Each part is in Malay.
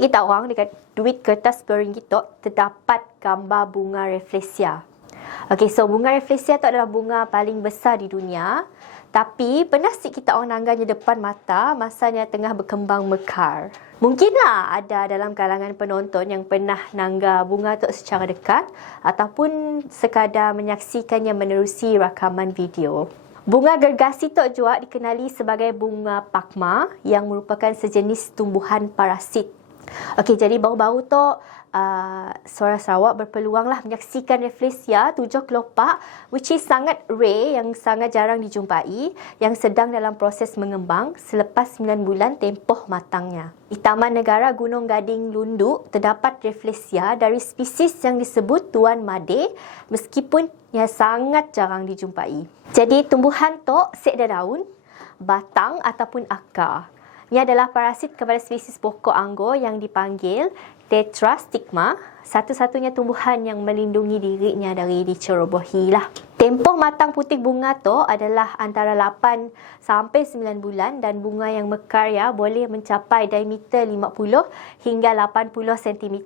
Sikit kita orang dekat duit kertas RM10 tu terdapat gambar bunga Rafflesia. Okey, so bunga Rafflesia tu adalah bunga paling besar di dunia. Tapi pernah sikit kita orang nangganya depan mata masanya tengah berkembang mekar. Mungkinlah ada dalam kalangan penonton yang pernah nangga bunga tu secara dekat ataupun sekadar menyaksikannya menerusi rakaman video. Bunga gergasi tok juga dikenali sebagai bunga pakma yang merupakan sejenis tumbuhan parasit. Okey, jadi baru-baru tu Suara Sarawak berpeluanglah menyaksikan Rafflesia 7 kelopak which is sangat rare, yang sangat jarang dijumpai, yang sedang dalam proses mengembang selepas 9 bulan tempoh matangnya. Di Taman Negara Gunung Gading Lunduk terdapat Rafflesia dari spesies yang disebut Tuan Made meskipun ia sangat jarang dijumpai. Jadi tumbuhan tu seeda daun, batang ataupun akar. Ini adalah parasit kepada spesies pokok anggur yang dipanggil Tetrastigma, satu-satunya tumbuhan yang melindungi dirinya dari dicerobohi lah. Tempoh matang putik bunga tu adalah antara 8 sampai 9 bulan dan bunga yang mekar ya boleh mencapai diameter 50 hingga 80 cm.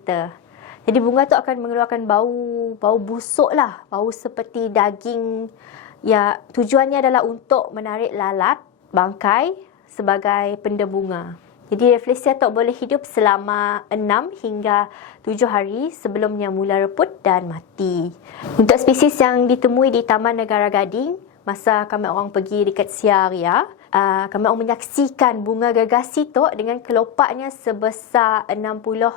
Jadi bunga tu akan mengeluarkan bau busuk lah, bau seperti daging. Ya, tujuannya adalah untuk menarik lalat, bangkai sebagai penda bunga. Jadi Rafflesia tu boleh hidup selama 6 hingga 7 hari sebelumnya mula reput dan mati. Untuk spesies yang ditemui di Taman Negara Gading, masa kami orang pergi dekat Siaria, kami orang menyaksikan bunga gergasi tu dengan kelopaknya sebesar 60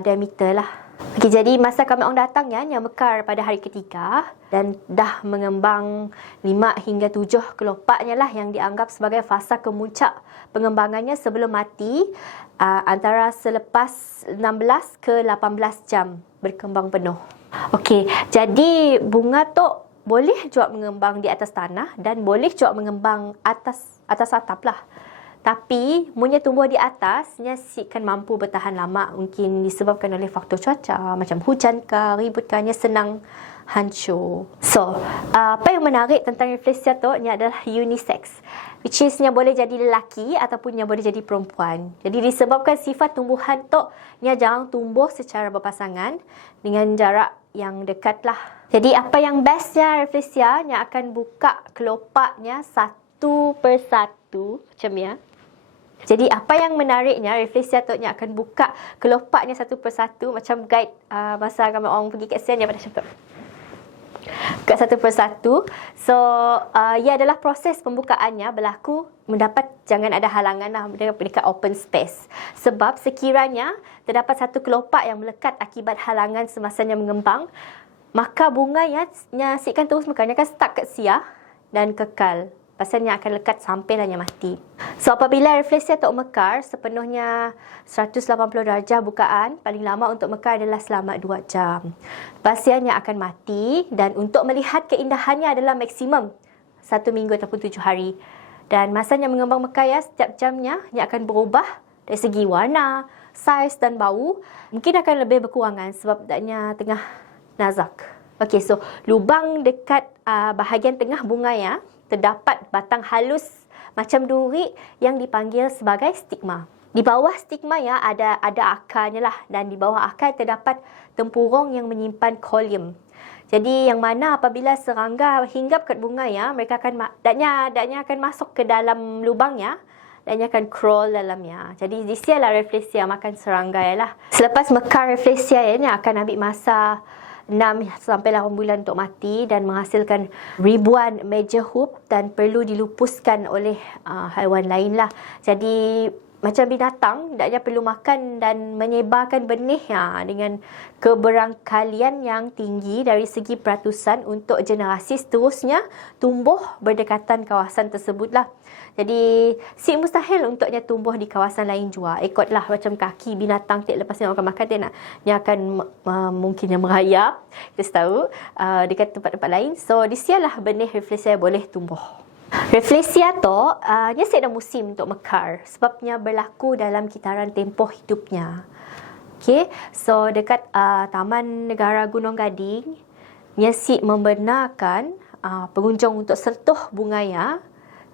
diameter lah. Okay, jadi masa kami orang datang ya, yang mekar pada hari ketiga dan dah mengembang 5 hingga 7 kelopaknya lah yang dianggap sebagai fasa kemuncak pengembangannya sebelum mati, antara selepas 16 ke 18 jam berkembang penuh. Okey, jadi bunga tu boleh juga mengembang di atas tanah dan boleh juga mengembang atas atap lah. Tapi, munnya tumbuh di atasnya kan mampu bertahan lama. Mungkin disebabkan oleh faktor cuaca, macam hujan ke, ributkannya senang hancur. So, apa yang menarik tentang Rafflesia tu ni adalah unisex. Which is nya boleh jadi lelaki ataupun nya boleh jadi perempuan. Jadi disebabkan sifat tumbuhan tu nya jarang tumbuh secara berpasangan dengan jarak yang dekat lah. Jadi apa yang bestnya Rafflesia nya akan buka kelopaknya satu persatu macam ya. Jadi apa yang menariknya, Rafflesia tu akan buka kelopaknya satu persatu macam guide masa kami orang pergi kat Sian dia pada macam tu. Buka satu persatu. So, ia adalah proses pembukaannya berlaku mendapat jangan ada halangan lah dekat open space. Sebab sekiranya terdapat satu kelopak yang melekat akibat halangan semasanya mengembang, maka bunganya akan terus mekar, akan stuck kat sia dan kekal. Pasalnya akan lekat sampailah mati. So apabila Rafflesia tu mekar sepenuhnya 180 darjah bukaan, paling lama untuk mekar adalah selama 2 jam. Pasalnya akan mati dan untuk melihat keindahannya adalah maksimum 1 minggu ataupun 7 hari. Dan masanya mengembang mekar ya, setiap jamnya ia akan berubah dari segi warna, saiz dan bau. Mungkin akan lebih berkurangan sebab daknya tengah nazak. Okey, so lubang dekat bahagian tengah bunga ya terdapat batang halus macam duri yang dipanggil sebagai stigma. Di bawah stigma ya ada akarnya lah, dan di bawah akar terdapat tempurung yang menyimpan kolium. Jadi yang mana apabila serangga hinggap kat bunga ya, mereka akan daknya akan masuk ke dalam lubangnya dan ia akan crawl dalamnya. Jadi di sinilah Rafflesia makan serangga ya lah. Selepas mekar Rafflesia ya, akan ambil masa 6 sampai 8 bulan untuk mati dan menghasilkan ribuan major hoop dan perlu dilupuskan oleh haiwan lain lah. Jadi macam binatang, dia perlu makan dan menyebarkan benih dengan keberangkalian yang tinggi dari segi peratusan untuk generasi seterusnya tumbuh berdekatan kawasan tersebut lah. Jadi mustahil untuknya tumbuh di kawasan lain juga. Ikutlah macam kaki binatang lepas ni orang akan makan dia akan mungkinnya merayap, kita tahu, dekat tempat-tempat lain. So di sinilah benih Rafflesia boleh tumbuh. Rafflesia tu dia ada musim untuk mekar sebabnya berlaku dalam kitaran tempoh hidupnya. Okay, so dekat Taman Negara Gunung Gading, dia membenarkan pengunjung untuk sentuh bunganya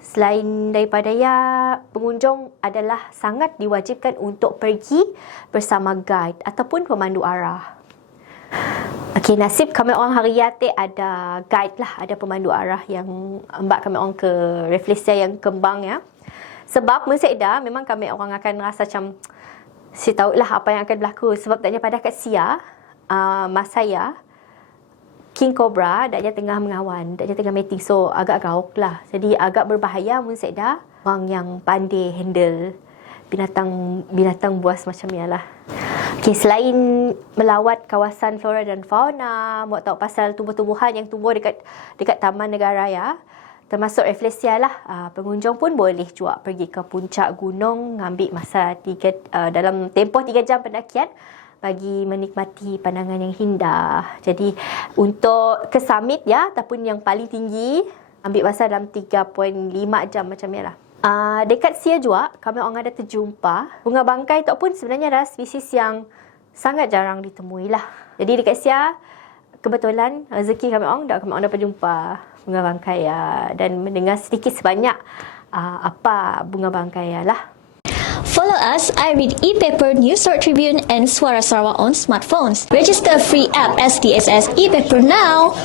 Selain daripada ya, pengunjung adalah sangat diwajibkan untuk pergi bersama guide ataupun pemandu arah. Okey, nasib kami orang Hariyate ada guide lah, ada pemandu arah yang ambak kami orang ke Rafflesia yang kembang ya. Sebab Meseda memang kami orang akan rasa macam si tahulah apa yang akan berlaku. Sebab taknya pada kat Sia, Masaya, King Cobra daknya tengah mengawan, daknya tengah meeting, so agak gauk lah. Jadi agak berbahaya Meseda orang yang pandai handle binatang buas macam ni lah. Okay, selain melawat kawasan flora dan fauna, mau tahu pasal tumbuh-tumbuhan yang tumbuh dekat Taman Negara ya, termasuk Rafflesia lah, pengunjung pun boleh juga pergi ke puncak gunung, ambil masa dalam tempoh 3 jam pendakian bagi menikmati pandangan yang indah. Jadi untuk ke summit ya, ataupun yang paling tinggi, ambil masa dalam 3.5 jam macam ni lah. Dekat Sia juga, kami orang ada terjumpa bunga bangkai tu pun sebenarnya adalah spesies yang sangat jarang ditemui lah. Jadi dekat Sia, kebetulan rezeki kami orang dapat jumpa bunga bangkai dan mendengar sedikit sebanyak apa bunga bangkai lah. Follow us, I Read E-Paper, News Short Tribune, and Suara Sarawak on smartphones. Register free app SDSS E-Paper now.